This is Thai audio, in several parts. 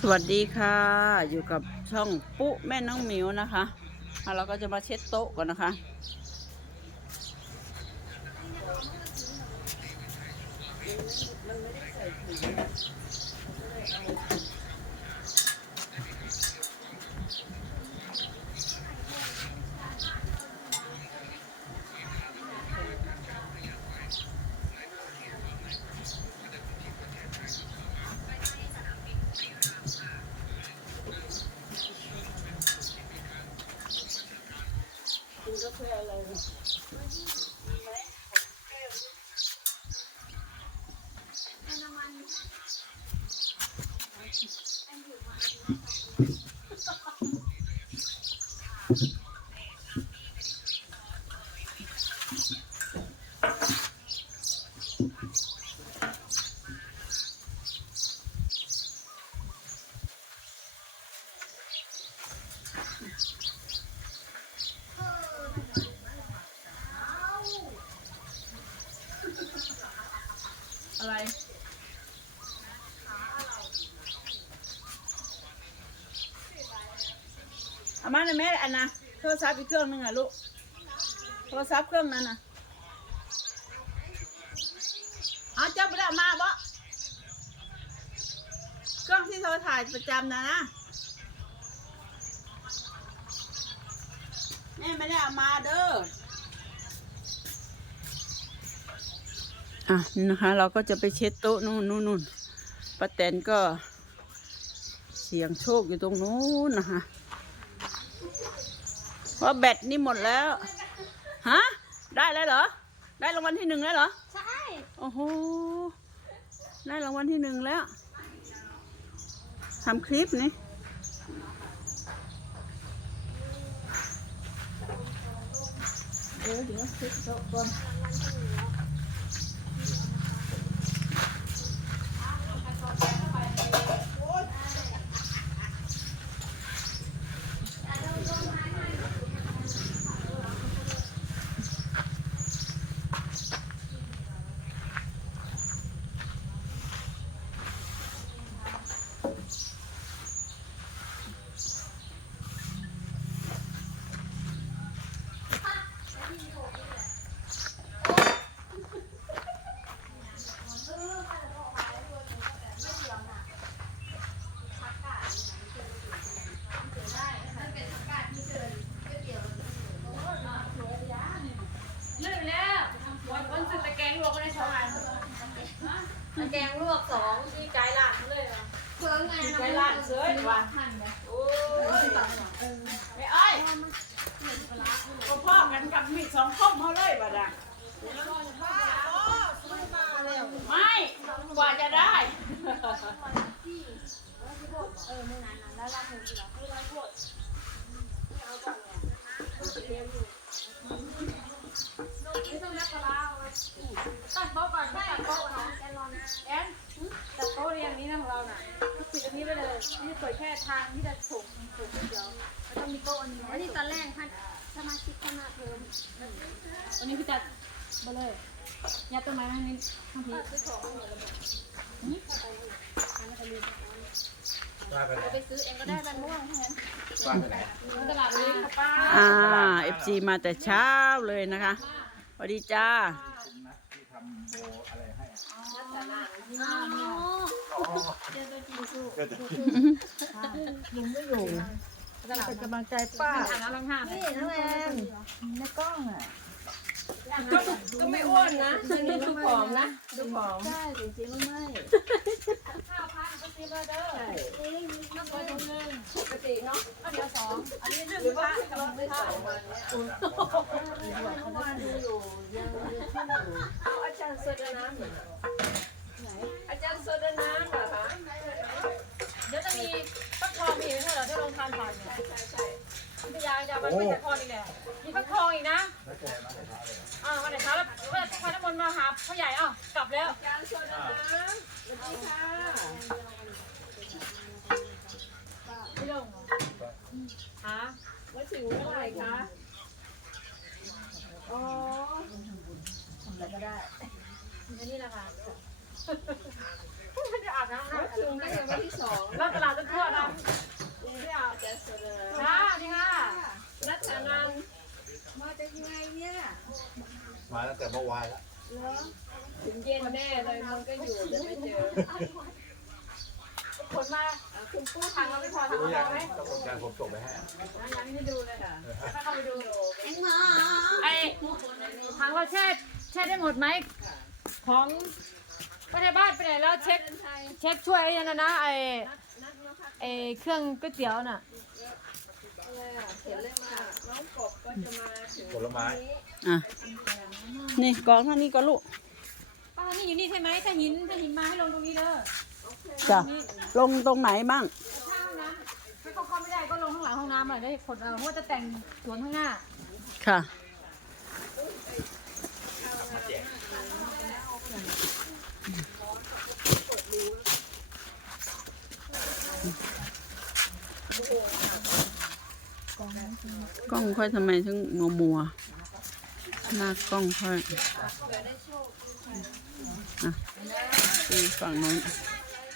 สวัสดีค่ะ อยู่กับช่องปุ๊แม่น้องหมิวนะคะเราก็จะมาเช็ดโต๊ะก่อนนะคะคุณกาแฟอะไรนะมีไหมของ แก้ อะไรเอามาในอยแม่อันนะโทรศัพท์อีกเครื่องหนึงอะลูกโทรศัพท์เครื่องนั้นน่ะเอาเจ้าไปได้เอามาบ่เครื่องที่เราถ่ายประจำนะนะแม่ไม่ได้เอามาเด้อ อะนี่นะคะ เราก็จะไปเช็ดโต๊ะนู่นนู่นนู่นป้าแตนก็ เสียงโชคอยู่ตรงนู้นนะคะว่าแบตนี่หมดแล้วฮะได้แล้วเหรอ ได้รางวัลที่หนึ่งแล้วเหรอใช่โอ้โหได้รางวัลที่หนึ่งแล้วทำคลิปนี่เดี๋ยวเดี๋ยวเช็ดโต๊ะก่อน เลิกแล้ววันวันสุดตะแกงลวกก็ได้สองอันตะ แกงลวกสองที่ไกด์ร้านเลยอะเพิ่งไงไกด์ร้านเสยว่ะทันไหมโอ้ยไม่อ้อยก็พ่อกันกับมีดสองคมเขาเลยบัดอะไม่กว่าจะได้เออมื่อนั้นแล้วรับมือที่เราไม่ได้พูดนี่ต้องนักปลาตั้ง โต๊ะก่อนตั้งโต๊ะนะแอนรอนะแอนจัดโต๊ะเรียงนี้นะของเราน่ะก็ปิดอันนี้ไปเลยนี่เปิดแค่ทางที่จะส่งส่งเดียวแล้วต้องมีโต๊ะอันนี้อันนี้ตอนแรกท่านสมาชิกเข้ามาเพิ่มอันนี้พี่จัดมาเลยยัดต้นไม้ให้นี่ทั้งทีว่ากันไหนไปซื้อเองก็ได้บันม่วงแทนว่ากันไหนตลาดเลยป้าอ่าเอฟซีมาแต่เช้าเลยนะคะส วัสดีจ้าคุณนัทที่ทำโบอะไรให้อะอ๋ออ๋อเกิดจากที่เป็นกำลังใจป้าอ่านแล้วลองห้ามนี่นั่นเองในกล้องอะก็ไม่อ้วนนะนี่ดูผอมนะดูผอมใช่จริงๆไม่ข้าวพันก็ซื้อมาเด้อน้ำร้อยถุงนึงปกติเนาะอันเดียวสองอันนี้หนึ่งพันกับไม่สองวันเนี้ยเมื่อวานดูอยู่ยังยังขึ้นอยู่ เอาอาจารย์โซดาน้ำเหรออาจารย์โซดาน้ำเหรอคะเดี๋ยวจะมีฟักทองมีไม่ใช่เหรอที่โรงทานผ่านเนี่ยใช่ใช่พี่ยายจะมาเป็นแต่ทองนี่แหละมีฟักทองอีกนะอ่าวันไหนเช้าแล้วว่าพาน้ำมนต์มาหาพ่อใหญ่อ้าวกลับแล้วอ่าพี่ลงหามาถึงเมื่อไหร่คะ อ๋อทำอะไรก็ได้อันนี้แหละค่ะด้อาบน้ำนะถึงได้วันที่สองเราตลาดจะทั่วนะนี่ไม่อาบจะเสนอค่ะนี่ค่ะนัทชานันมาจากยังไงเนี่ยมาตั้งแต่เมื่อวานแล้วถึงเย็นแน่เลยมันก็อยู่เดี๋ไม่เจอคนมา คุณกู้ทางเราไม่พอทางรู้เรายังไหมต้องส่งการผมส่งไปให้ ยังไม่ได้ดูเลยค่ะถ้าเข้าไปดูแองมาไอ้ทางเราแช่แช่ได้หมดไหมของไปในบ้านไปไหนแล้วเช็คเช็คช่วยไอ้นั่นนะไอ้ไอ้เครื่องก๋วยเตี๋ยวน่ะผลไม้อะ นี่กองเท่านี้ก็ลูกป้านี่อยู่นี่ใช่ไหมถ้าหินถ้าหินมาให้ลงตรงนี้เด้อ จ้ะลงตรงไหนบ้างถ้าห้องน้ำถ้าเขาเข้าไม่ได้ก็ลงข้างหลังห้องน้ำอะได้คนเออเพราะว่าจะแต่งสวนข้างหน้า ค่ะ กล้องค่อยทำไมถึงมัวมัวๆหน้ากล้องค่อยอะดูฝั่งโน้น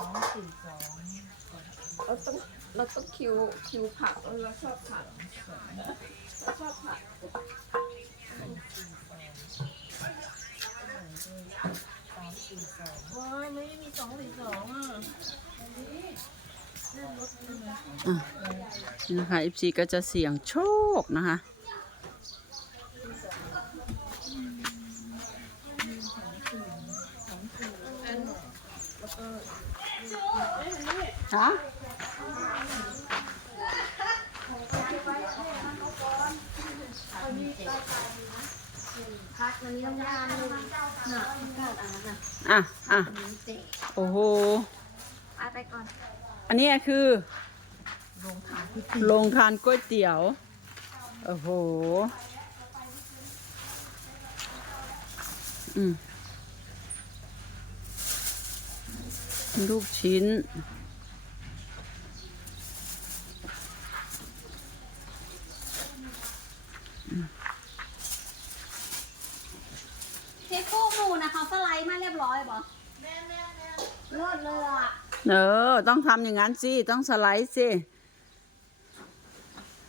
ะเราต้องเราต้องคิวคิวผักเราชอบผักเราชอบผักโอ้ยไม่มีสองสี่สองอะนี่นะคะ FC ก็จะเสี่ยงโชคนะคะ ฮะพักมันนี้ต้องย่านเลยน่ะก้านอันนั้นน่ะอะอะเจ๊โอ้โหไปไปก่อน อันนี้คือลงทานที่โรงทานก๋วยเตี๋ยว โอ้โห อืมลูกชิ้น เจ๊โก้หมูนะเขาสไลด์มาเรียบร้อยป่ะแม่แม่แม่เลิศเลยอะเออ ต้องทำอย่างนั้นสิ ต้องสไลด์สิ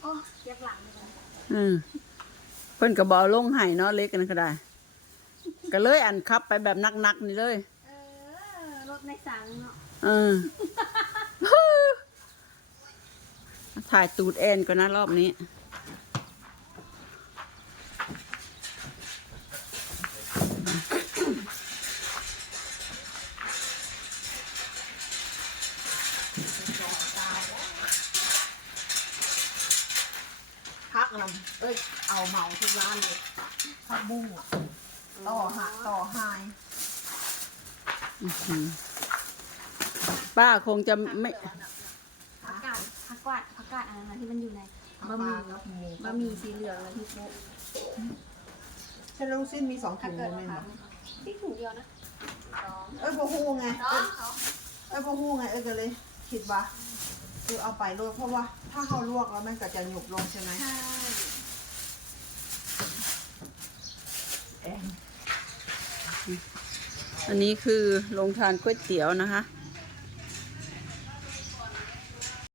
โอ้เจ็บหลังเลยอืมเพิ่นกระบอกลงไห้เนาะเล็กกันก็ได้ ก็เลยอันคับไปแบบนักๆนี่เลย เออรถในสังเนาะเออถ่ายตูดแอนก่อนนะรอบนี้ เอาเหมาทุกร้านเลยพักบุ้งอะต่อหาต่อหายอื้อหือป้าคงจะไม่ผักกาดผักกวาดผักกาดอันนั้นนะที่มันอยู่ในบะหมี่กัหมูบะหมี่สีเหลืองแล้วที่โป๊ะใช่แล้วลูกสิ้นมีสองถุถ้างเกิดเลยไหมว่าที่ถุงเดียวนะสองเอ้ยโบฮูไง สอเอ้งยเอ้ยโบฮูไง เอ้ยก็เลยคิดว่า คือเอาไปลวกเพราะว่าถ้าเขาลวกแล้วมันก็จะหยุบลงใช่ไหม ใช่ แอน อันนี้คือโรงทานก๋วยเตี๋ยวนะคะ